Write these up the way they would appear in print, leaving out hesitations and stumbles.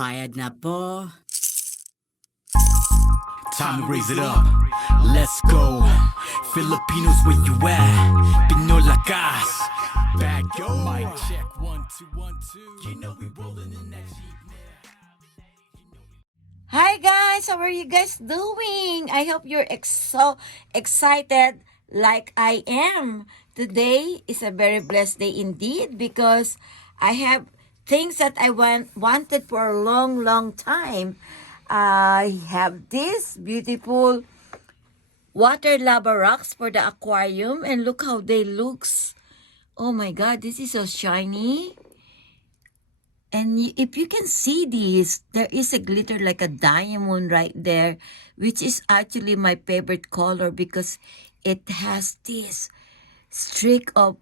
Bayad na po. Time to raise it up. Let's go. Filipinos, where you at? Pinoy Lakas. Back yo. Mic check 1 2 1 2. You know we rolling in that Jeep. Hi guys, how are you guys doing? I hope you're so excited like I am. Today is a very blessed day indeed because I have things that I wanted for a long time. I have this beautiful water lava rocks for the aquarium and look how they looks. Oh my god, this is so shiny. And if you can see this, there is a glitter like a diamond right there, which is actually my favorite color because it has this streak of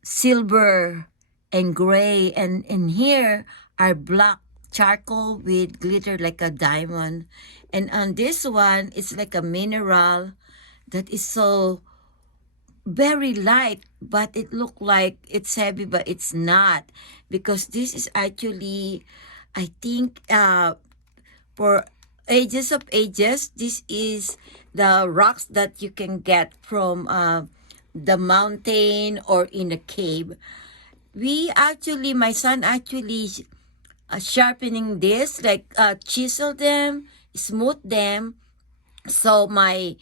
silver and gray. And in here are black charcoal with glitter like a diamond. And on this one, it's like a mineral that is so very light, but it looked like it's heavy, but it's not, because this is actually, I think, for ages of ages, this is the rocks that you can get from the mountain or in a cave. My son actually sharpening this, like chisel them, smooth them. So my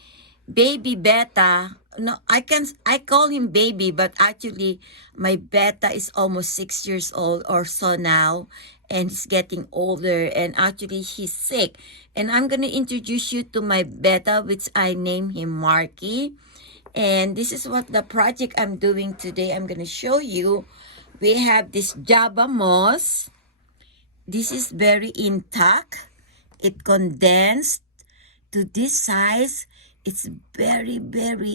baby Beta, no, I call him baby, but actually my Beta is almost 6 years old or so now, and he's getting older, and actually he's sick. And I'm gonna introduce you to my Beta, which I name him Marky. And this is what the project I'm doing today. I'm gonna show you. We have this Java moss. This is very intact. It condensed to this size. It's very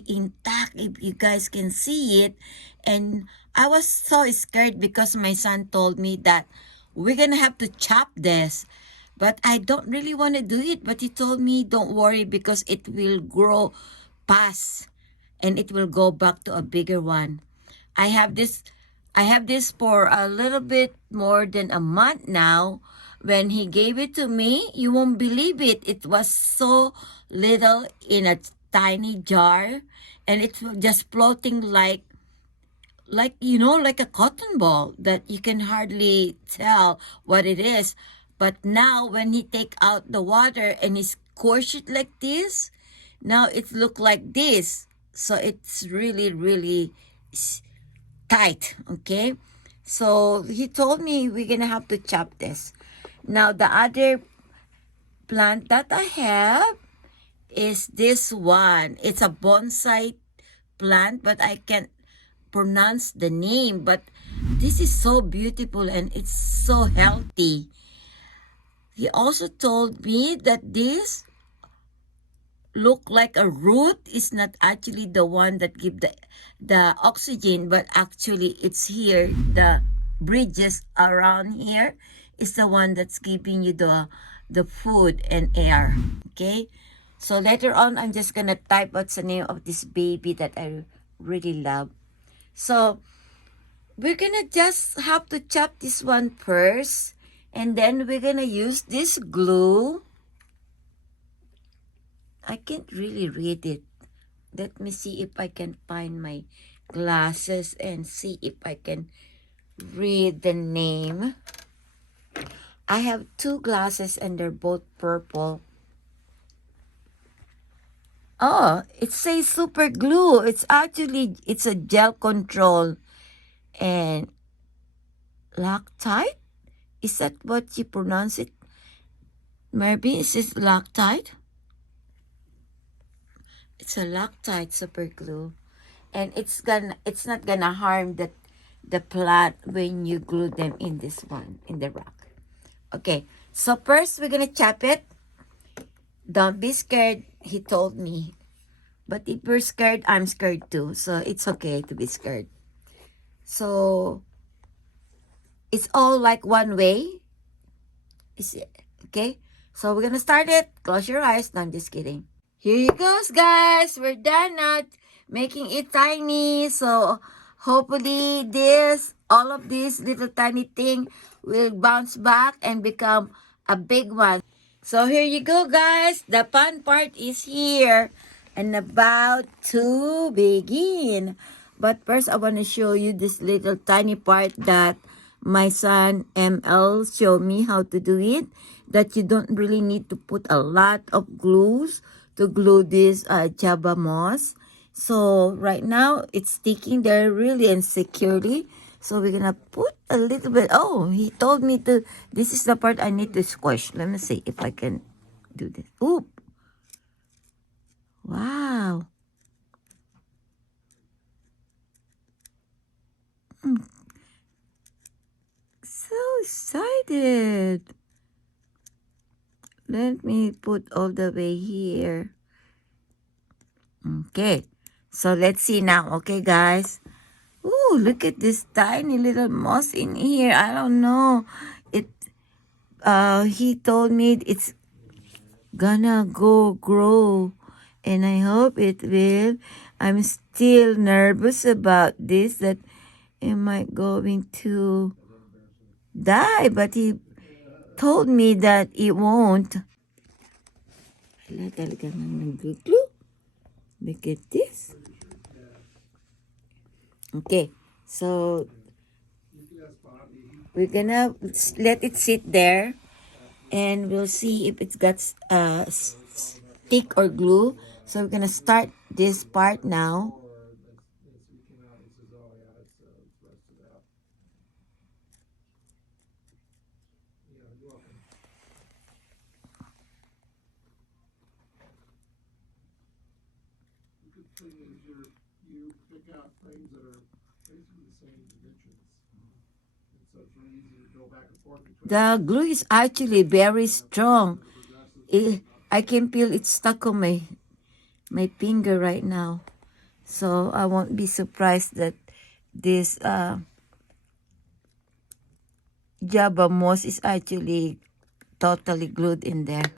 intact, if you guys can see it. And I was so scared because my son told me that we're gonna have to chop this, but I don't really want to do it. But he told me don't worry because it will grow fast and it will go back to a bigger one. I have this for a little bit more than a month now. When he gave it to me, you won't believe it. It was so little in a tiny jar, and it's just floating like like a cotton ball that you can hardly tell what it is. But now when he take out the water and he squish it like this, now it look like this. So it's really tight. Okay, so he told me we're gonna have to chop this. Now the other plant that I have is this one. It's a bonsai plant, but I can't pronounce the name. But this is so beautiful and it's so healthy. He also told me that this look like a root is not actually the one that give the oxygen, but actually it's here. The bridges around here is the one that's giving you the food and air. Okay, so later on I'm just gonna type what's the name of this baby that I really love. So we're gonna just have to chop this one first, and then we're gonna use this glue. I can't really read it. Let me see if I can find my glasses and see if I can read the name. I have 2 glasses and they're both purple. Oh, it says super glue. It's a gel control and Loctite. Is that what you pronounce it? Maybe is this Loctite? It's a Loctite super glue, and it's not gonna harm the plant when you glue them in this one, in the rock. Okay, so first we're gonna chop it. Don't be scared, he told me. But if you're scared, I'm scared too. So it's okay to be scared. So it's all like one way. Is it okay? So we're gonna start it. Close your eyes. No, I'm just kidding. Here you goes, guys. We're done now making it tiny. So hopefully all of this little tiny thing will bounce back and become a big one. So here you go, guys. The fun part is here and about to begin. But first, I want to show you this little tiny part that my son ML showed me how to do it. That you don't really need to put a lot of glues to glue this Java moss. So right now, it's sticking there really and securely. So we're gonna put a little bit. Oh, he told me to. This is the part I need to squish. Let me see if I can do this. Oop! Wow! I'm so excited. Let me put all the way here. Okay. So let's see now. Okay, guys. Ooh, look at this tiny little moss in here. I don't know. It. He told me it's gonna go grow, and I hope it will. I'm still nervous about this that it might going to die, but he told me that it won't. Wala talaga nang nag-glue. Look at this. Okay, so we're gonna let it sit there, and we'll see if it's got stick or glue. So we're gonna start this part now. You pick out frames that are basically the same dimensions. And so it's really easy to go back and forth between. The glue is actually very strong. I can feel it stuck on my finger right now. So I won't be surprised that this Java moss is actually totally glued in there.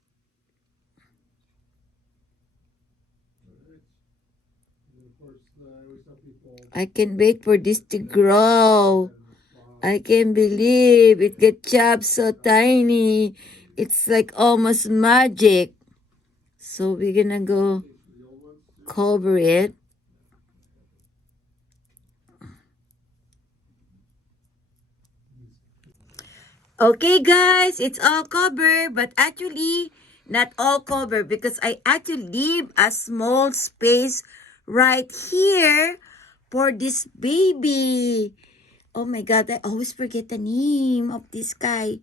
I can't wait for this to grow. I can't believe it gets chopped so tiny. It's like almost magic. So we're gonna go cover it. Okay, guys, it's all covered, but actually not all covered because I actually leave a small space right here for this baby. Oh my God, I always forget the name of this guy.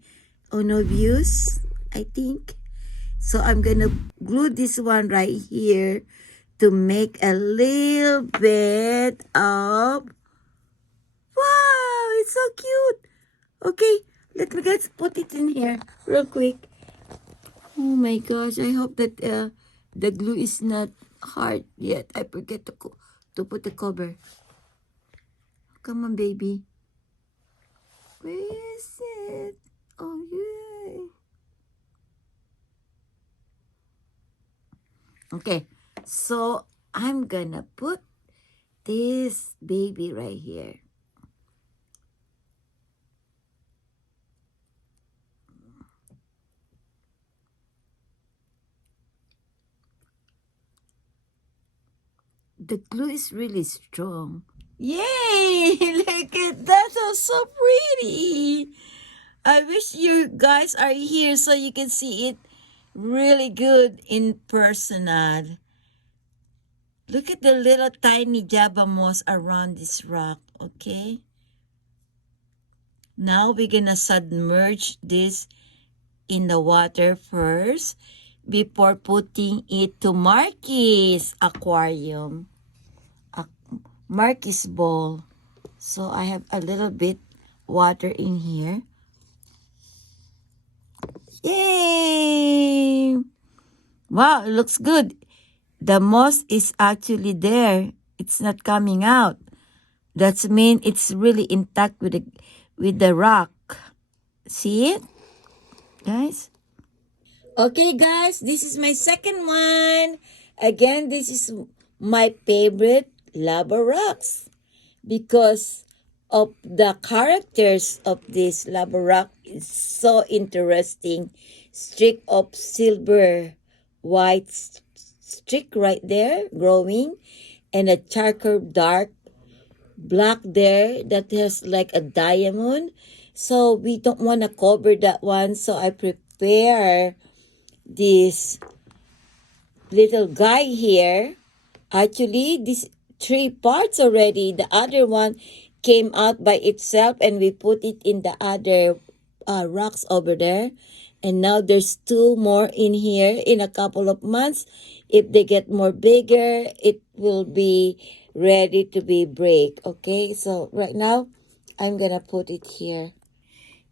Onovius, I think. So I'm gonna glue this one right here to make a little bit of. Wow, it's so cute. Okay, let me guys put it in here real quick. Oh my gosh, I hope that the glue is not hard yet. I forget to put the cover. Come on, baby. Where is it? Oh, yay. Okay, so I'm gonna put this baby right here. The glue is really strong. Yay! Look at that. That's so pretty. I wish you guys are here so you can see it really good in person. Look at the little tiny Java moss around this rock, okay? Now we're gonna submerge this in the water first before putting it to Marky's aquarium. Marky's bowl. So I have a little bit water in here. Yay! Wow, it looks good. The moss is actually there. It's not coming out. That's mean it's really intact with the rock. See it, guys? Okay, guys, this is my second one. Again, this is my favorite lava rocks because of the characters of this lava rock It's so interesting. Streak of silver, white streak right there growing, and a charcoal dark black there that has like a diamond. So we don't want to cover that one. So I prepare this little guy here. Actually, these three parts already. The other one came out by itself and we put it in the other rocks over there. And now there's two more in here. In a couple of months, if they get more bigger, it will be ready to be break. Okay, so right now, I'm gonna put it here.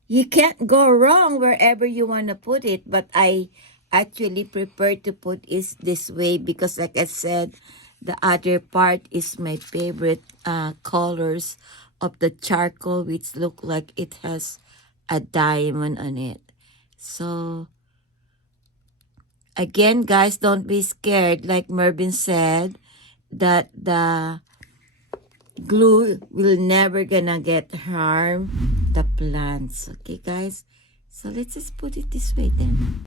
You can't go wrong wherever you want to put it, but I actually prefer to put it this way because like I said, the other part is my favorite colors of the charcoal, which look like it has a diamond on it. So again, guys, don't be scared. Like Mervin said, that the glue will never gonna get harm the plants. Okay, guys? So let's just put it this way then.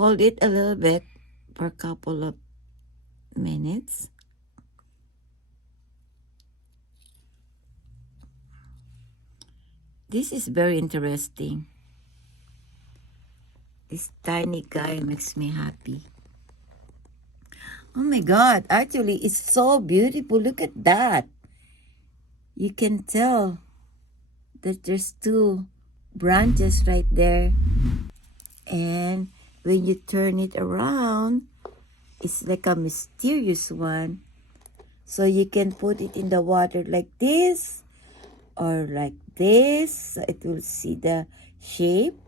Hold it a little bit for a couple of minutes. This is very interesting. This tiny guy makes me happy. Oh my God, actually, it's so beautiful. Look at that. You can tell that there's two branches right there. And when you turn it around, it's like a mysterious one. So you can put it in the water like this or like this. So it will see the shape,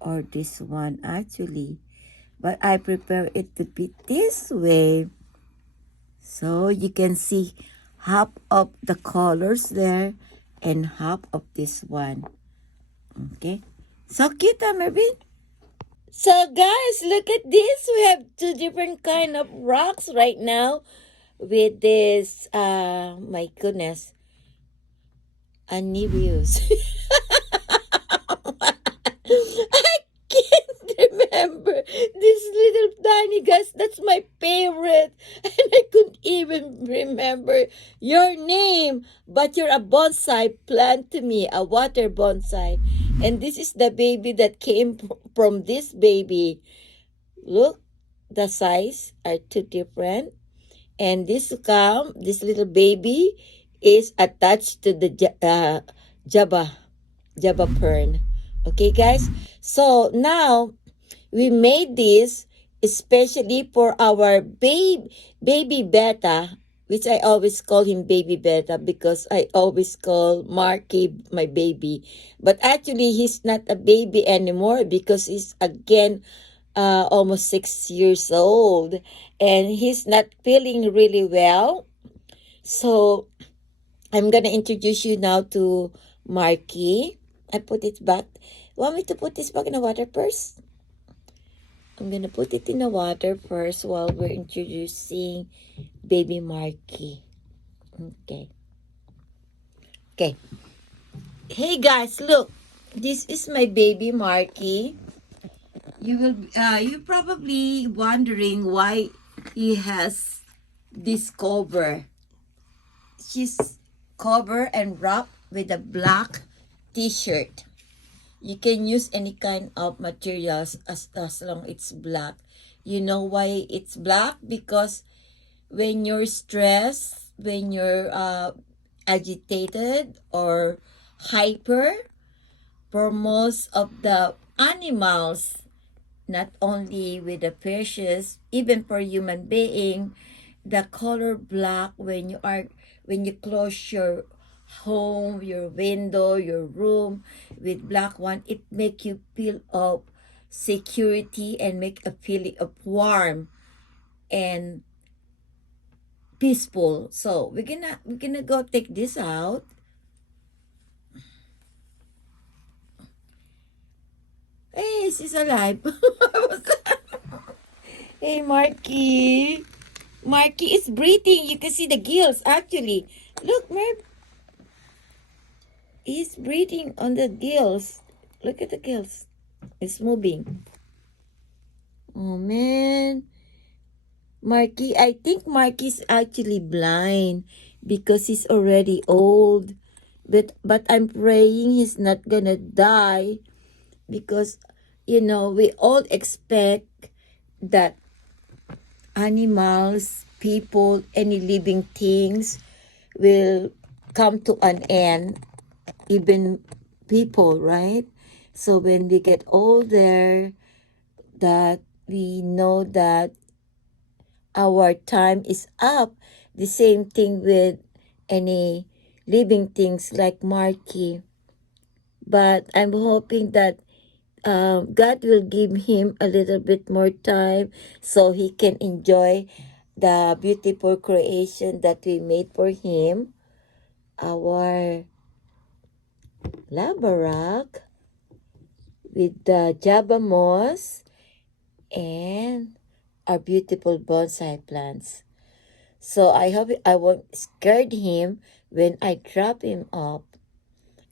or this one actually. But I prepare it to be this way. So you can see half of the colors there and half of this one. Okay. So cute, Mervin? So guys, look at this. We have two different kind of rocks right now with this, my goodness, Anibius. I can't remember this little tiny guys. That's my favorite. And I couldn't even remember your name. But you're a bonsai plant to me, a water bonsai. And this is the baby that came from this baby. Look, the size are two different. And this little baby is attached to the Java fern. Okay, guys? So now we made this especially for our baby beta, which I always call him baby beta because I always call Marky my baby. But actually, he's not a baby anymore because he's again almost 6 years old and he's not feeling really well. So I'm gonna introduce you now to Marky. I put it back. Want me to put this back in the water first? I'm gonna put it in the water first while we're introducing baby Marky. Okay. Okay. Hey guys, look. This is my baby Marky. You're probably wondering why he has this cover. She's covered and wrapped with a black t-shirt. You can use any kind of materials as long it's black. You know why it's black? Because when you're stressed, when you're agitated or hyper, for most of the animals, not only with the fishes, even for human being, the color black when you close your home, your window, your room with black one, it make you feel of security and make a feeling of warm and peaceful. So we're gonna go take this out. Hey, she's alive. Hey, Marky. Marky is breathing. You can see the gills, actually. Look, Merv. He's breathing on the gills. Look at the gills. It's moving. Oh man. Marky, I think Marky's actually blind because he's already old. But I'm praying he's not gonna die because we all expect that animals, people, any living things will come to an end, even people, right? So when we get older, that we know that our time is up. The same thing with any living things like Marky. But I'm hoping that God will give him a little bit more time so he can enjoy the beautiful creation that we made for him. Our labarak with the java moss and our beautiful bonsai plants. So I hope I won't scare him when I drop him off.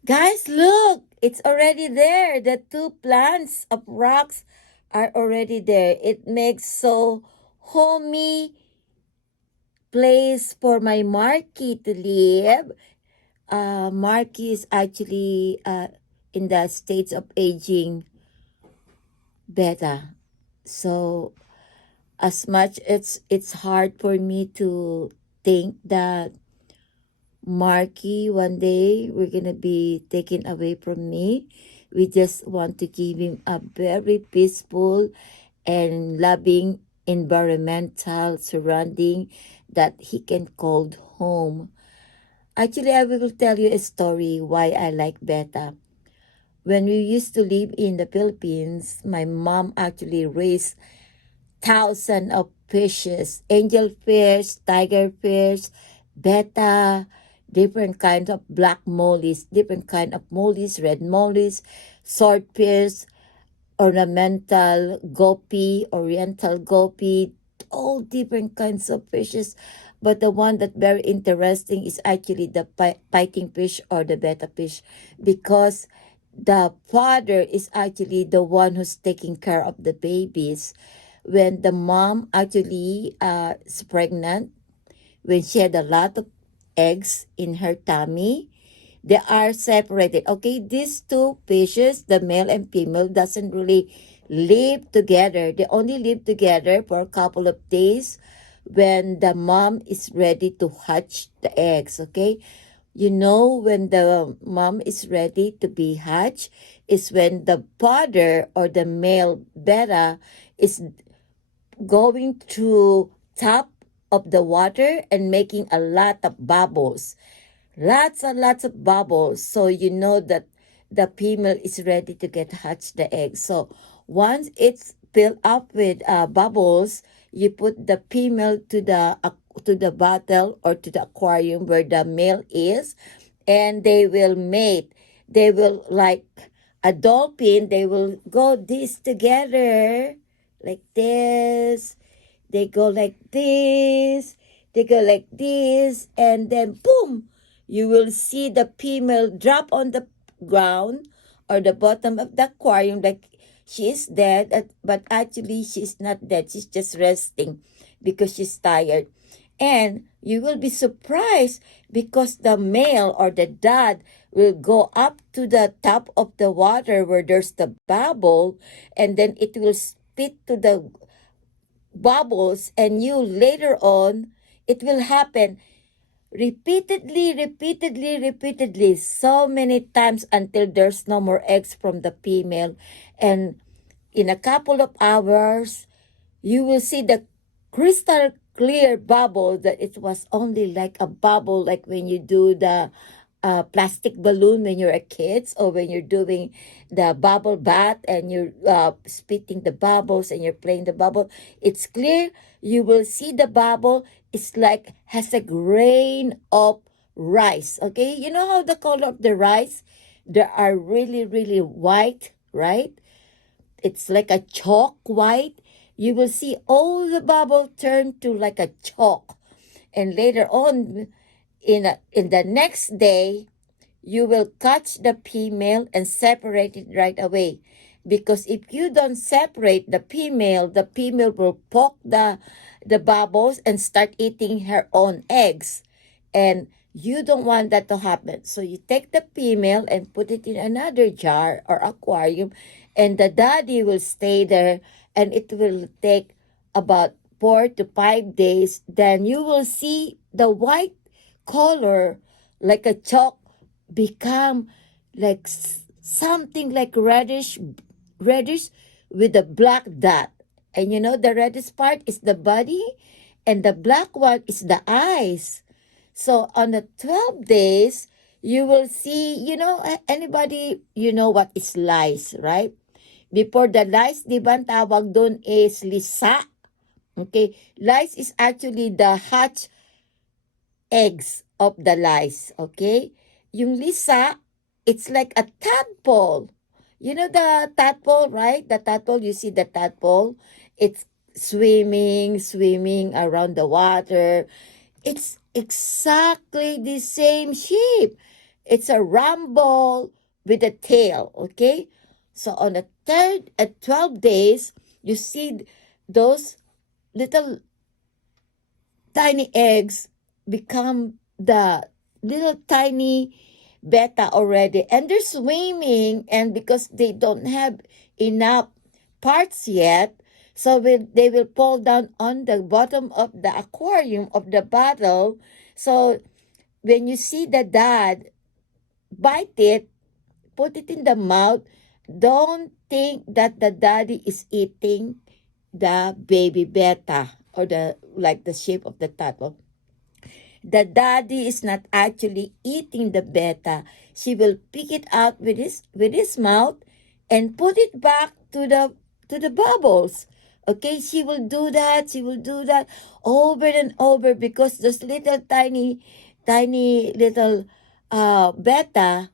Guys, look! It's already there. The two plants of rocks are already there. It makes so homey place for my Marky to live. Marky is actually in the states of aging beta. So as much it's hard for me to think that Marky one day we're gonna be taken away from me. We just want to give him a very peaceful and loving environmental surrounding that he can call home. Actually, I will tell you a story why I like Beta. When we used to live in the Philippines, my mom actually raised thousands of fishes, angelfish, tigerfish, betta, different kinds of black mollies, different kind of mollies, red mollies, swordfish, ornamental gopi, oriental gopi, all different kinds of fishes. But the one that very interesting is actually the fighting fish or the betta fish, because the father is actually the one who's taking care of the babies. When the mom actually is pregnant, when she had a lot of eggs in her tummy, they are separated. Okay, these two fishes, the male and female, doesn't really live together. They only live together for a couple of days when the mom is ready to hatch the eggs. Okay, when the mom is ready to be hatched is when the father or the male beta is going to top of the water and making a lot of bubbles. Lots and lots of bubbles. So you know that the female is ready to get hatch the egg. So once it's filled up with bubbles, you put the female to the bottle or to the aquarium where the male is, and they will mate. They will, like a dolphin, they will go this together like this. They go like this. They go like this, and then boom, you will see the female drop on the ground or the bottom of the aquarium like she is dead, but actually she's not dead. She's just resting because she's tired. And you will be surprised because the male or the dad will go up to the top of the water where there's the bubble, and then it will spit to the bubbles, and you later on, it will happen repeatedly, so many times until there's no more eggs from the female. And in a couple of hours, you will see the crystal clear bubble that it was only like a bubble, like when you do the plastic balloon when you're a kid, or when you're doing the bubble bath and you're spitting the bubbles and you're playing the bubble. It's clear. You will see the bubble. It's like has a grain of rice. Okay, you know how the color of the rice? They are really white, right? It's like a chalk white. You will see all the bubble turn to like a chalk. And later on, in the next day, you will catch the female and separate it right away. Because if you don't separate the female will poke the bubbles and start eating her own eggs. And you don't want that to happen. So you take the female and put it in another jar or aquarium, and the daddy will stay there, and it will take about 4 to 5 days. Then you will see the white color like a chalk become like something like reddish with a black dot. And you know the reddish part is the body and the black one is the eyes. So on the 12 days, you will see, anybody, what is lice, right? Before the lice, di ba ang tawag doon is lisa? Okay, lice is actually the hatch eggs of the lice, okay? Yung lisa, it's like a tadpole. You know the tadpole, right? The tadpole, you see the tadpole? It's swimming around the water. It's exactly the same shape. It's a rumble with a tail, okay? So on the third at 12 days, you see those little tiny eggs become the little tiny beta already, and they're swimming, and because they don't have enough parts yet, so they will fall down on the bottom of the aquarium of the bottle. So when you see the dad bite it, put it in the mouth, don't think that the daddy is eating the baby beta or the shape of the tadpole. The daddy is not actually eating the beta. She will pick it out with his mouth and put it back to the bubbles. Okay, she will do that. She will do that over and over because those little tiny little beta,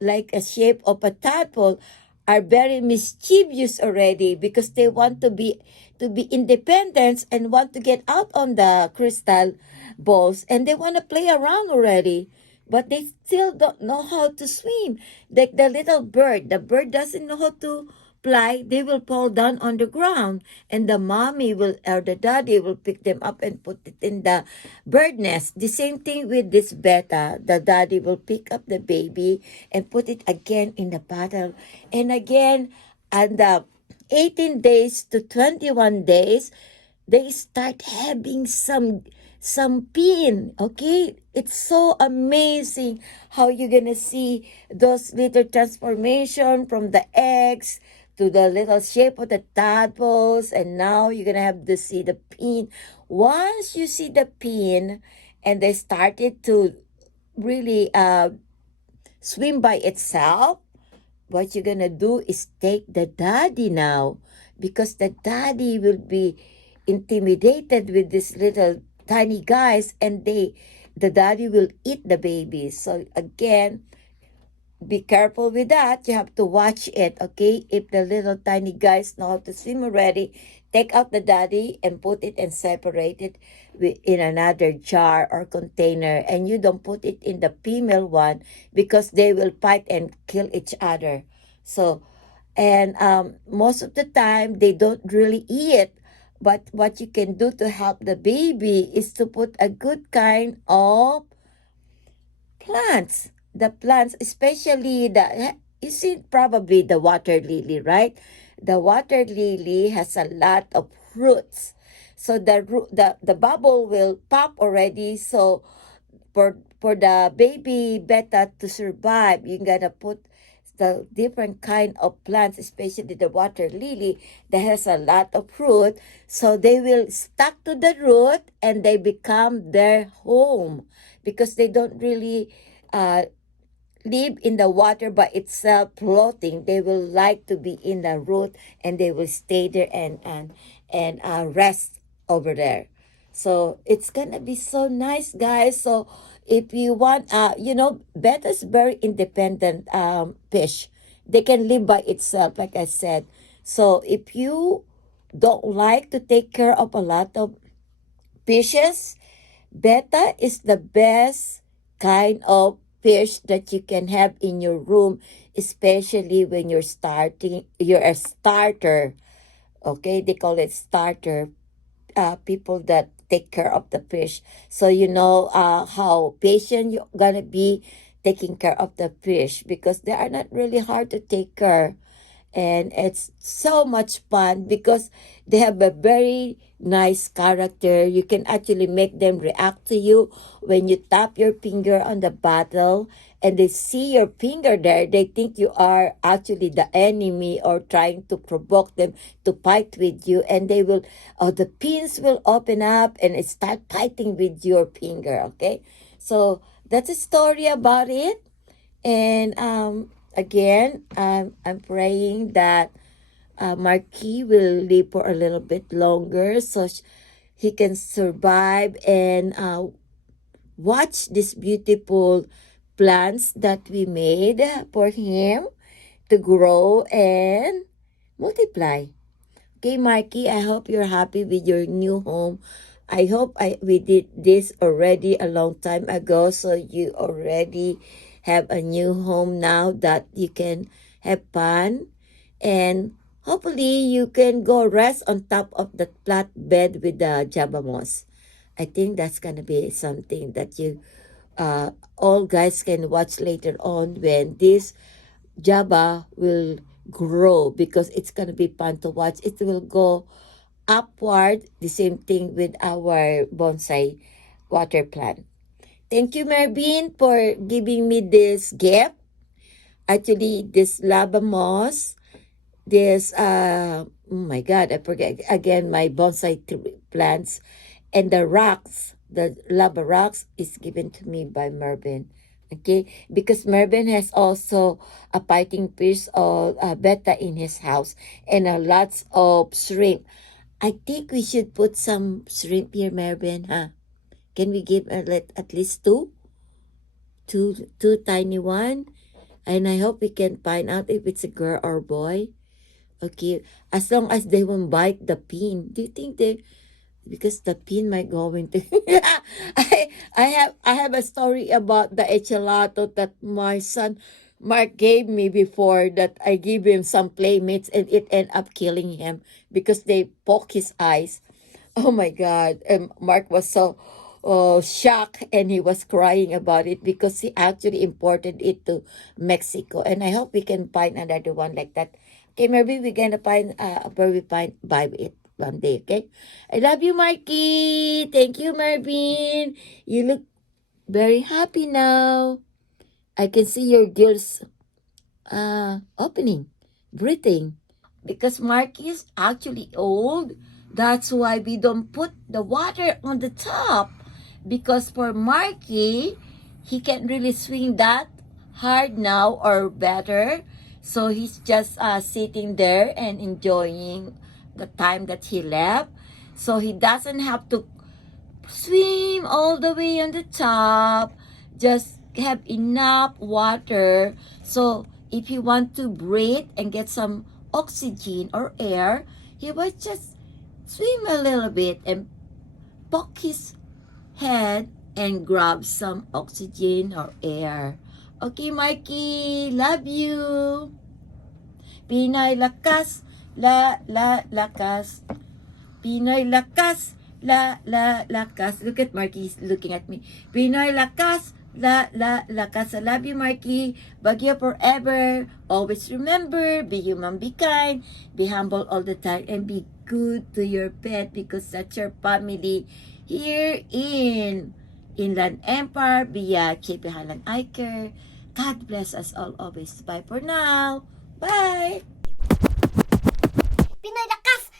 like a shape of a tadpole, are very mischievous already because they want to be independent and want to get out on the crystal balls, and they want to play around already, but they still don't know how to swim. Like the little bird, the bird doesn't know how to fly. They will fall down on the ground, and the mommy will or the daddy will pick them up and put it in the bird nest. The same thing with this beta. The daddy will pick up the baby and put it again in the bottle, and again, and 18 days to 21 days, they start having some pin. Okay, it's so amazing how you're gonna see those little transformation from the eggs to the little shape of the tadpoles, and now you're gonna have to see the pin. Once you see the pin and they started to really swim by itself, what you're gonna do is take the daddy now, because the daddy will be intimidated with these little tiny guys, and the daddy will eat the babies. So again, be careful with that. You have to watch it, okay? If the little tiny guys know how to swim already, take out the daddy and put it and separate it in another jar or container, and you don't put it in the female one because they will fight and kill each other. So, and most of the time they don't really eat, but what you can do to help the baby is to put a good kind of plants. The plants, especially you see probably the water lily, right? The water lily has a lot of roots. So the bubble will pop already. So for the baby beta to survive, you gotta put the different kind of plants, especially the water lily that has a lot of root. So they will stuck to the root and they become their home, because they don't really live in the water by itself floating. They will like to be in the root, and they will stay there and rest over there. So it's gonna be so nice, guys. So if you want, betta is very independent fish. They can live by itself, like I said. So if you don't like to take care of a lot of fishes, betta is the best kind of fish that you can have in your room, especially when you're a starter. Okay, they call it starter. People that take care of the fish. So you know how patient you're gonna be taking care of the fish, because they are not really hard to take care, and it's so much fun because they have a very nice character. You can actually make them react to you when you tap your finger on the bottle and they see your finger there. They think you are actually the enemy or trying to provoke them to fight with you, and they will the pins will open up and start fighting with your finger. Okay, so that's a story about it. And again, I'm praying that Marky will live for a little bit longer, so he can survive and watch these beautiful plants that we made for him to grow and multiply. Okay, Marky, I hope you're happy with your new home. I hope we did this already a long time ago, so you already have a new home now that you can have fun, and hopefully you can go rest on top of the flat bed with the java moss. I think that's gonna be something that you all guys can watch later on when this java will grow, because it's gonna be fun to watch. It will go upward. The same thing with our bonsai water plant. Thank you, Marvin, for giving me this gift. Actually, this lava moss, this oh my god, I forget again my bonsai plants, and the rocks, the lava rocks is given to me by Mervin. Okay, because Mervin has also a fighting fish or betta in his house, and lots of shrimp. I think we should put some shrimp here, Mervin, huh? Can we give at least two tiny one? And I hope we can find out if it's a girl or boy. Okay, as long as they won't bite the pin. Do you think they? Because the pin might go into. I have a story about the echelato that my son Mark gave me before, that I gave him some playmates and it ended up killing him because they poke his eyes. Oh my God! And Mark was so shocked, and he was crying about it because he actually imported it to Mexico. And I hope we can find another one like that. Okay, maybe we're gonna find where we find buy it one day. Okay, I love you, Marky. Thank you, Marvin. You look very happy now. I can see your gills opening, breathing. Because Marky is actually old. That's why we don't put the water on the top. Because for Marky, he can't really swing that hard now or better. So he's just sitting there and enjoying the time that he left. So he doesn't have to swim all the way on the top. Just have enough water. So if you want to breathe and get some oxygen or air, he will just swim a little bit and poke his head and grab some oxygen or air. Okay, Marky, love you. Pinoy Lakas, lakas. Pinoy Lakas, lakas. Look at Marky, he's looking at me. Pinoy Lakas, lakas. I love you, Marky. Bagyo forever. Always remember, be human, be kind, be humble all the time, and be good to your pet, because that's your family here in Inland Empire via Chaffey Highlands Eyecare. God bless us all always. Bye for now. Bye! Pinoy Lakas!